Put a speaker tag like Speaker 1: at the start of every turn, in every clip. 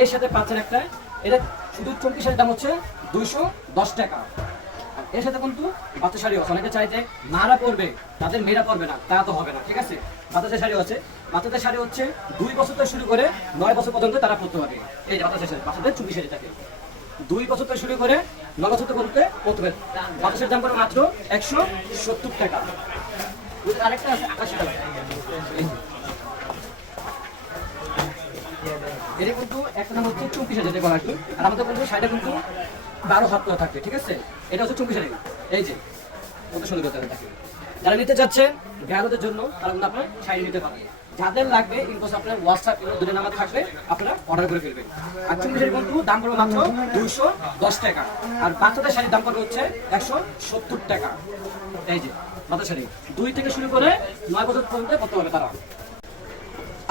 Speaker 1: এর সাথে এটা শুধু চমকি শাড়ির হচ্ছে দুইশো দশ টাকা। এর সাথে কিন্তু বাচ্চা শাড়ি আছে। চাই যে মারা পরবে, তাদের মেয়েরা পরবে না, তা তো হবে না, ঠিক আছে? বাচ্চাদের শাড়ি আছে বাচ্চাদের শাড়ি হচ্ছে দুই বছর থেকে শুরু করে নয় বছর পর্যন্ত তারা পরতে পারবে। এই যে বাচ্চাদের শাড়ি বাচ্চাদের চুপি শাড়ি থাকে দুই বছর থেকে শুরু করে নয় বছর থেকে পর্যন্ত পরতে পারবে। বাচ্চাদের দাম পড়ে মাত্র একশো সত্তর টাকা। আরেকটা আছে, আকাশি টাকা এটা কিন্তু একটা নাম হচ্ছে চুমকি শাড়ি যেটা আর আমাদের কিন্তু শাড়িটা কিন্তু বারো হাত করে থাকবে, ঠিক আছে? এটা হচ্ছে চুমকি শাড়ি এই যে, কত সুন্দর করে থাকে যারা নিতে চাচ্ছেন গ্রাহকদের জন্য তারা কিন্তু আপনার শাড়ি নিতে পারবেন যাদের লাগবে ইনবক্স আপনার হোয়াটসঅ্যাপ এবং দুটো নাম্বার থাকবে, আপনারা অর্ডার করে ফেলবেন। আর চুমকি শাড়ি কিন্তু দাম পড়বে মাত্র দুইশো দশ টাকা। আর বাচ্চাদের শাড়ির দাম পড়বে হচ্ছে একশো সত্তর টাকা। এই যে বাচ্চা শাড়ি। দুই থেকে শুরু করে নয় বছর পর্যন্ত করতে হবে তারা।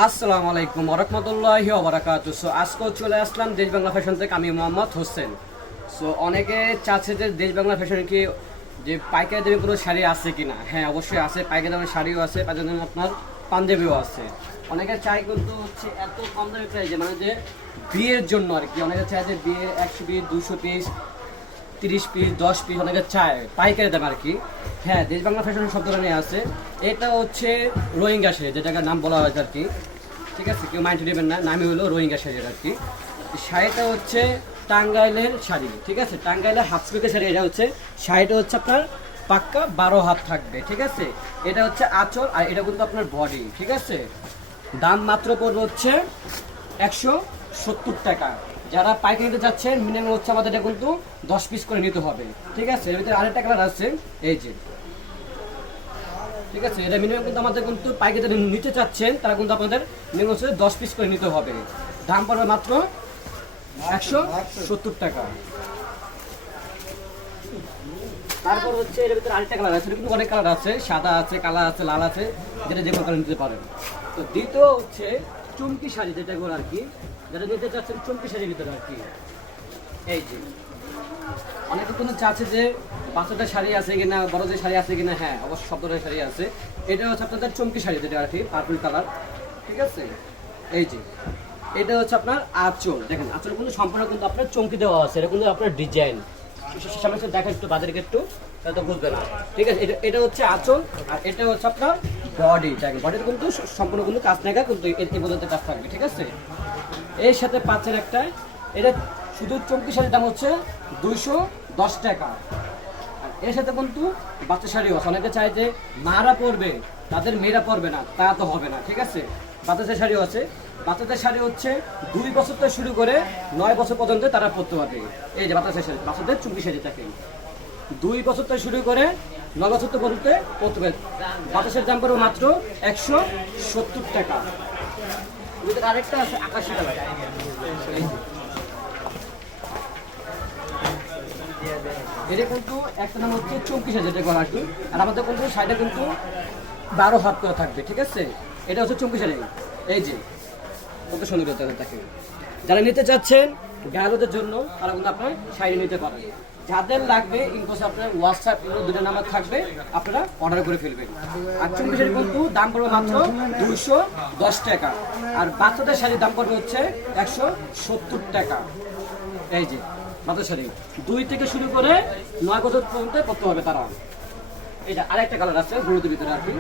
Speaker 1: আসসালামু আলাইকুম ওরহমতুল্লাহি ওবারাকাতু সো আজকেও চলে আসলাম দেশ বাংলা ফ্যাশন থেকে আমি মোহাম্মদ হোসেন। সো অনেকে চাচ্ছে যে দেশ বাংলা ফ্যাশনে কি যে পাইকারি দামে কোনো শাড়ি আছে কিনা? হ্যাঁ অবশ্যই আছে। পাইকারি দামের শাড়িও আছে পাইকারি দামে আপনার পাঞ্জাবিও আছে। অনেকে চাই কিন্তু হচ্ছে এত কম দামে প্রাইজে মানে যে বিয়ের জন্য আর কি। অনেকে চায় যে বিয়ে একশো পিস, দুশো পিস, তিরিশ পিস, দশ পিস, অনেকে চায় পাইকারি দাম আর কি। হ্যাঁ দেশ বাংলা ফ্যাশন সব ধরনের আছে। এটা হচ্ছে রোহিঙ্গা শাড়ি, যেটাকে নাম বলা হয়েছে আর কি। ঠিক আছে, কেউ মাইন্ড নেবেন না, নামই হলো রোহিঙ্গা শাড়ি আর কি। শাড়িটা হচ্ছে টাঙ্গাইলের শাড়ি, ঠিক আছে? টাঙ্গাইলের হাফ স্পিকের শাড়ি, এটা হচ্ছে শাড়িটা হচ্ছে আপনার পাক্কা, বারো হাত থাকবে, ঠিক আছে? এটা হচ্ছে আঁচল আর এটা কিন্তু আপনার বডি ঠিক আছে? দাম মাত্র পড়বে হচ্ছে একশো সত্তর টাকা। যারা পাইকারি নিতে যাচ্ছেন মিনিমাম হচ্ছে আমাদের এটা কিন্তু দশ পিস করে নিতে হবে, ঠিক আছে? এর ভিতরে আরেকটা কালার আছে, এই যে। ঠিক আছে? এটা মিনিমাম কিন্তু আমাদের কিন্তু পাইকারি যারা নিতে চাচ্ছেন, তারা কিন্তু আপনাদের মিনিমাম হচ্ছে দশ পিস করে নিতে হবে। দাম পড়বে মাত্র একশো সত্তর টাকা। তারপর হচ্ছে এর ভিতরে আরেকটা কালার আছে কিন্তু অনেক কালার আছে, সাদা আছে, কালা আছে, লাল আছে, যেটা যে কোনো কালার নিতে পারেন। তো দ্বিতীয় হচ্ছে চুমকি শাড়ি, যেটা বলে আর কি যেটা নিতে চাচ্ছেন চুমকি শাড়ির ভিতরে আর কি। এই যে। অনেকে কোনো চাচ্ছে যে বাচ্চাদের শাড়ি আছে কিনা, বড়দের শাড়ি আছে কিনা হ্যাঁ অবশ্য সব ধরনের শাড়ি আছে। এটা হচ্ছে আপনাদের চমকি শাড়ি, যেটা আর কি পার্পল কালার ঠিক আছে? এই যে। এটা হচ্ছে আপনার আঁচল। দেখেন, আঁচল কিন্তু সম্পূর্ণ কিন্তু আপনার চমকি দেওয়া আছে, এটা কিন্তু আপনার ডিজাইন। সামনে সাথে দেখা একটু, বাজারে একটু তো বুঝবে না। ঠিক আছে, এটা এটা হচ্ছে আঁচল, আর এটা হচ্ছে আপনার বডি বডিতে কিন্তু সম্পূর্ণ কিন্তু কাজ নাগা কিন্তু এই পর্যন্ত কাজ থাকবে, ঠিক আছে? এর সাথে পাঁচের একটা, এটা শুধু চমকি শাড়ির দাম হচ্ছে দুইশো দশ টাকা। এর সাথে কিন্তু বাচ্চা শাড়িও আছে। অনেকে চায় যে মারা পরবে, তাদের মেয়েরা পরবে না, তা তো হবে না, ঠিক আছে? বাচ্চাদের শাড়িও আছে বাচ্চাদের শাড়ি হচ্ছে দুই বছর থেকে শুরু করে নয় বছর পর্যন্ত তারা পরতে পারবে। এই যে বাচ্চাদের শাড়ি বাচ্চাদের চুমকি শাড়ি থাকে দুই বছর থেকে শুরু করে নয় বছর পর্যন্ত পরতে পারবে। বাতাসের দাম পড়বে মাত্র একশো সত্তর টাকা। আরেকটা আছে, আকাশি এটা কিন্তু একটা নাম হচ্ছে চৌকি সাইজ যেটা বলা আর কি আর আমাদের কিন্তু সাইডে কিন্তু বারো হাত করে থাকবে, ঠিক আছে? এটা হচ্ছে চব্বিশ শাড়ি। এই যে, কত সুন্দর থাকে যারা নিতে চাচ্ছেন গ্রাহকদের জন্য তারা কিন্তু আপনার শাড়ি নিতে পারেন যাদের লাগবে ইনকোস আপনার হোয়াটসঅ্যাপ দুটো নাম্বার থাকবে, আপনারা অর্ডার করে ফেলবেন। আর চুমকি শাড়ি কিন্তু দাম পড়বে মাত্র দুশো দশ টাকা। আর বাচ্চাদের শাড়ির দাম পড়বে হচ্ছে একশো সত্তর টাকা। এই যে বাচ্চা শাড়ি। দুই থেকে শুরু করে নয় বছর পর্যন্ত করতে হবে তারা। এটা আরেকটা কালার আছে, হলুদের ভিতরে আর কি।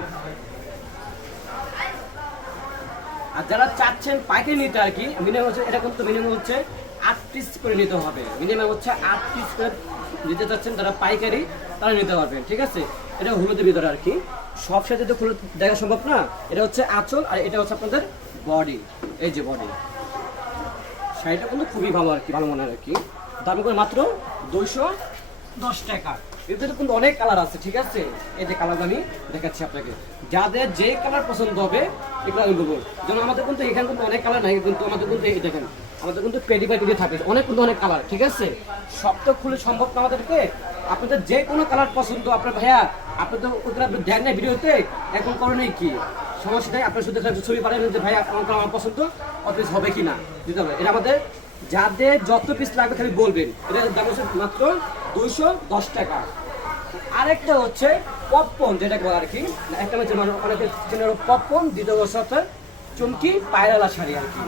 Speaker 1: আর যারা চাচ্ছেন পাইকারি নিতে আর কি মিনিমাম হচ্ছে, এটা কিন্তু মিনিমাম হচ্ছে আট পিস করে নিতে হবে। মিনিমাম হচ্ছে আট পিস করে নিতে চাচ্ছেন যারা পাইকারি, তারা নিতে পারবেন, ঠিক আছে? এটা হলুদের ভিতরে আর কি। সব সাথে তো হলুদ দেখা সম্ভব না। এটা হচ্ছে আঁচল আর এটা হচ্ছে আপনাদের বডি এই যে বডি শাড়িটা কিন্তু খুবই ভালো আর কি, ভালো মনে হয় আর কি। দাম করে মাত্র? দুইশো দশ টাকা। এদের কিন্তু অনেক কালার আছে, ঠিক আছে? এই যে কালার আমি দেখাচ্ছি আপনাকে। যাদের যে কালার পছন্দ হবে, এগুলো যেমন আমাদের কিন্তু এখানে কিন্তু অনেক কালার নাই, কিন্তু আমাদের কিন্তু এই দেখেন, আমাদের কিন্তু থাকে, অনেক কিন্তু অনেক কালার ঠিক আছে? সব তো খুলে সম্ভব না আমাদেরকে। আপনাদের যে কোনো কালার পছন্দ, আপনার ভাইয়া, আপনি তো ওদের আপনি দেন ভিডিওতে, এখন করণে কি? সমস্যা নেই, আপনার শুধু ছবি পাঠাবেন যে আমার কালার আমার পছন্দ অফিস হবে কি না দিতে হবে। এটা আমাদের, যাদের যত পিস লাগবে খালি বলবেন। এটা দাম মাত্র। দুইশো দশ টাকা। আরেকটা হচ্ছে পপকর্ন যেটা বলে আর কি। একটা হচ্ছে মানে অনেকে পপকর্ন দ্বিতীয় হচ্ছে আপনার চুমকি পায়রালা শাড়ি আর কি।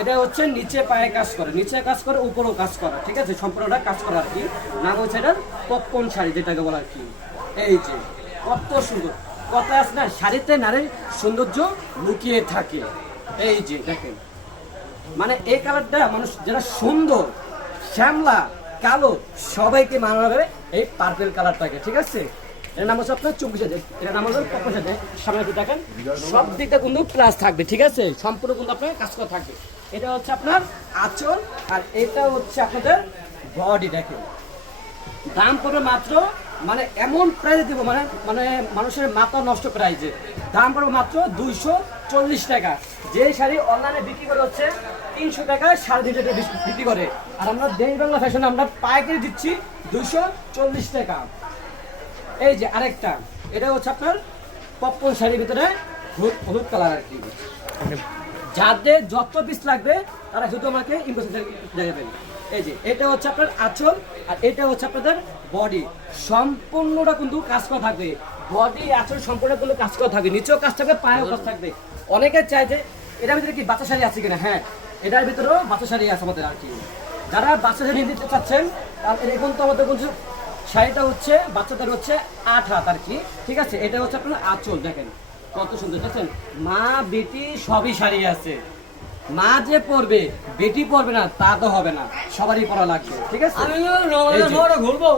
Speaker 1: এটা হচ্ছে নিচে পায়ে কাজ করে, নিচে কাজ করে, উপরেও কাজ করে, ঠিক আছে? সম্পূর্ণটা কাজ করে আর কি। নাম হচ্ছে এটা পপকর্ন শাড়ি, যেটাকে বলে আর কি। এই যে, কত সুন্দর। কত আছে না, শাড়িতে নারীর সৌন্দর্য লুকিয়ে থাকে। এই যে, দেখেন। মানে এই কালারটা মানুষ যেটা সুন্দর, শ্যামলা কালো, সবাইকে মানাবে এই পার্পেল কালারটাকে ঠিক আছে? এর নাম হচ্ছে আপনার চব্বিশ হাজার এটার নাম হচ্ছে পঞ্চাশ হাজার সামনে একটু দেখেন, সব দিকটা কিন্তু প্লাস থাকবে, ঠিক আছে? সম্পূর্ণ কিন্তু আপনার কাজ করা থাকবে। এটা হচ্ছে আপনার আঁচল, আর এটা হচ্ছে আপনাদের বডি দেখেন। দাম পড়বে মাত্র মানে এমন প্রাইজে দিব মানে মানে মানুষের মাথা নষ্ট প্রাইজে দাম পড়বে মাত্র দুইশো চল্লিশ টাকা। যে শাড়ি অনলাইনে বিক্রি করে হচ্ছে তিনশো টাকা, সাড়ে তিনশো টাকা বিক্রি করে। আর আমরা দেশ বাংলা ফ্যাশনে আমরা পাইকারি দিচ্ছি দুইশো চল্লিশ টাকা। এই যে আরেকটা এটা হচ্ছে আপনার পপকর্ন শাড়ির ভিতরে হলুদ কালার আর কি। যাদের যত পিস লাগবে তারা শুধু আমাকে জানাবেন এই যে এটা হচ্ছে আপনার আঁচল আর এটা হচ্ছে আপনাদের বডি সম্পূর্ণটা কিন্তু কাজ করা থাকবে। বডি আঁচল সম্পূর্ণ কিন্তু কাজ করা থাকবে। নিচেও কাজ থাকবে পায়েও কাজ থাকবে। অনেকে চায় যে এটার ভিতরে কি বাচ্চা শাড়ি আছে কিনা? হ্যাঁ এটার ভিতরেও বাচ্চা শাড়ি আছে আমাদের আর কি। যারা বাচ্চা শাড়ি নিতে চাচ্ছেন তাদের এখন তো আমাদের কিন্তু শাড়িটা হচ্ছে বাচ্চাদের হচ্ছে আট হাত আর কি। ঠিক আছে? এটা হচ্ছে আপনার আঁচল দেখেন। কত সুন্দর দেখছেন মা বেটি সবই শাড়ি আছে। মা যে পরবে বেটি পরবে না তা তো হবে না। সবারই পরা লাগবে ঠিক আছে?
Speaker 2: আমি ঘুরবো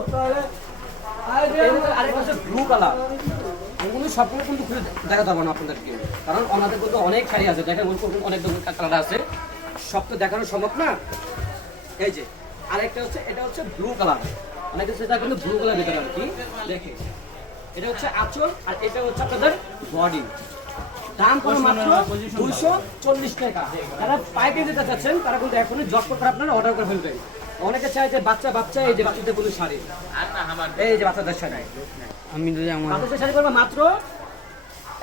Speaker 1: এগুলো সবগুলো কিন্তু খুলে দেখা যাবে না আপনাদেরকে। কারণ ওনাদের কিন্তু অনেক শাড়ি আছে। দেখেন অনেক ধরনের কালার আছে। সব তো দেখানো সম্ভব না। এই যে আরেকটা হচ্ছে এটা হচ্ছে ব্লু কালার অনেকে সেটা কিন্তু ব্লু কালার ভিতরে আর কি। দেখে। এটা হচ্ছে আঁচল আর এটা হচ্ছে আপনাদের বডি দাম কোনো মাত্র? দুইশো চল্লিশ টাকা। যারা পাইকারি দিতে চাচ্ছেন তারা কিন্তু এখনই জব করে আপনারা অর্ডার করে ফেলবেন। অনেকে চায় যে বাচ্চা বাচ্চা এই যে বাচ্চাদের কোনো শাড়ি। এই যে বাচ্চাদের শাড়ি।
Speaker 2: আমি যদি আমার
Speaker 1: বাচ্চাদের শাড়ি পড়বে মাত্র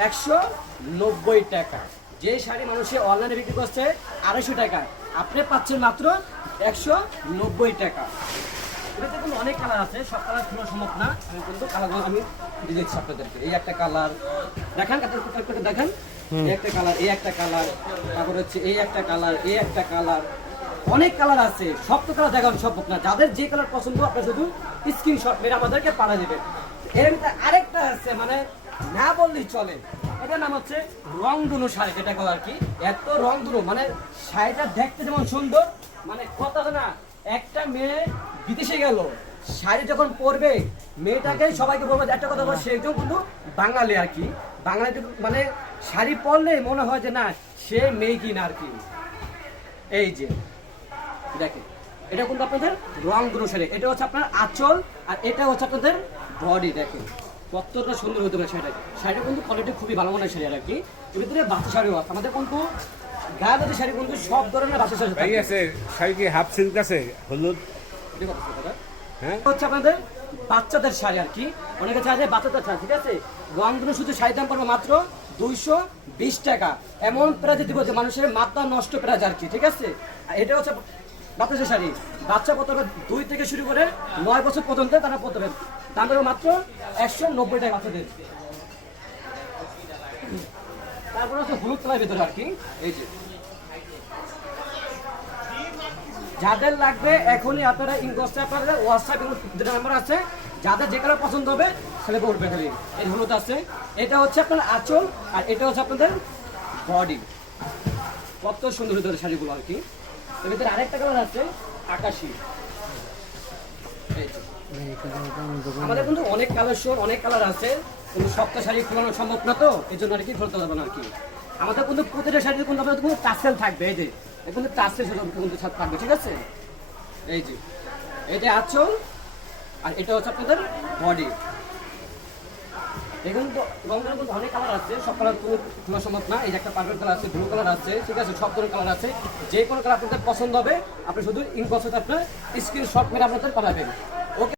Speaker 1: একশো নব্বই টাকা। যে শাড়ি মানুষে অনলাইনে বিক্রি করছে আড়াইশো টাকা আপনি পাচ্ছেন মাত্র একশো নব্বই টাকা। এটাতে কিন্তু অনেক কালার আছে সব কালার খোলা সম্ভব না। আমি কিন্তু কালারগুলো আমি দিচ্ছি আপনাদেরকে। এই একটা কালার দেখান করে দেখান। এই একটা কালার এই একটা কালার তারপর হচ্ছে এই একটা কালার এই একটা কালার অনেক কালার আছে সব তো কালার দেখানো সম্ভব না। যাদের যে কালার পছন্দ আপনার শুধু স্ক্রিনশট মেরে আমাদেরকে পাঠা দেবেন। এর আরেকটা আছে মানে না বললেই চলে। এটার নাম হচ্ছে রং দুনো শাড়ি, যেটা বলে আর কি? এত রং দুনো মানে শাড়িটা দেখতে যেমন সুন্দর মানে কথা না, একটা মেয়ে বিদেশে গেল, শাড়ি যখন পরবে মেয়েটাকে সবাইকে বলব, একটা কথা বলব সেটাও কিন্তু বাঙালি আর কি। বাঙালি মানে শাড়ি পরলে মনে হয় যে না, সে মেয়ে কি না আর কি। এই যে, দেখেন, এটা কিন্তু আপনাদের রং গ্রোসারি এটা হচ্ছে আপনার আঁচল আর এটা হচ্ছে আপনাদের বডি দেখেন। কতটা সুন্দর হতে পারে শাড়িটা? শাড়িটা কিন্তু কোয়ালিটি খুবই ভালো মানের শাড়ি আর কি। এর ভিতরে বাচ্চা শাড়িও আছে। আমাদের কিন্তু গায়ে শাড়ি কিন্তু সব ধরনের বাচ্চা শাড়ি
Speaker 3: ভাই আছে। শাড়ি কি হাফ সিল্ক আছে? হলুদ? হ্যাঁ?
Speaker 1: হচ্ছে আপনাদের বাচ্চাদের শাড়ি আর কি। অনেকে চায় যে বাচ্চাদের শাড়ি ঠিক আছে? রংগুলো শুধু শাড়ির দাম পড়বে মাত্র দুইশো বিশ টাকা। এমন প্রাইজে দিব যে মানুষের মাথা নষ্ট প্রাইজ আর কি ঠিক আছে? আর এটা হচ্ছে বাচ্চাদের শাড়ি। বাচ্চা কত দুই থেকে শুরু করে নয় বছর পর্যন্ত তারা পড়তে পারবে। দাম মাত্র একশো নব্বই টাকা বাচ্চাদের। তারপরে হচ্ছে হলুদ কালার ভিতরে আর কি। এই যে। যাদের লাগবে এখনই আপনারা ইনবক্সে আপনাদের হোয়াটসঅ্যাপ দুটো নাম্বার আছে। যাদের যে কালার পছন্দ হবে সেটা করবে খালি। এই হলুদ আছে। এটা হচ্ছে আপনার আঁচল আর এটা হচ্ছে আপনাদের বডি কত সুন্দর ভিতরে শাড়িগুলো আর কি। এর ভিতরে আরেকটা কালার আছে, আকাশি। আমাদের কিন্তু অনেক কালেকশন অনেক কালার আছে, কিন্তু শাড়ি খোলানো সম্ভব না তো এই জন্য আর কি পারব না আর কি। আমাদের কিন্তু প্রতিটা শাড়িতে কিন্তু কিন্তু টাসেল থাকবে, এই যে কিন্তু টাসেল কিন্তু থাকবে, ঠিক আছে? এই যে আর এটা হচ্ছে আপনাদের বডি এখানে তো রঙের মধ্যে অনেক কালার আছে, সব কালার তো সম্ভব না, এই একটা পার্পল কালার আছে ব্লু কালার আছে, ঠিক আছে? সব ধরনের কালার আছে, যে কোনো কালার আপনাদের পছন্দ হবে, আপনি শুধু ইনবক্সে আপনার স্ক্রিনশট মেরে আপনাদের কালার পাবেন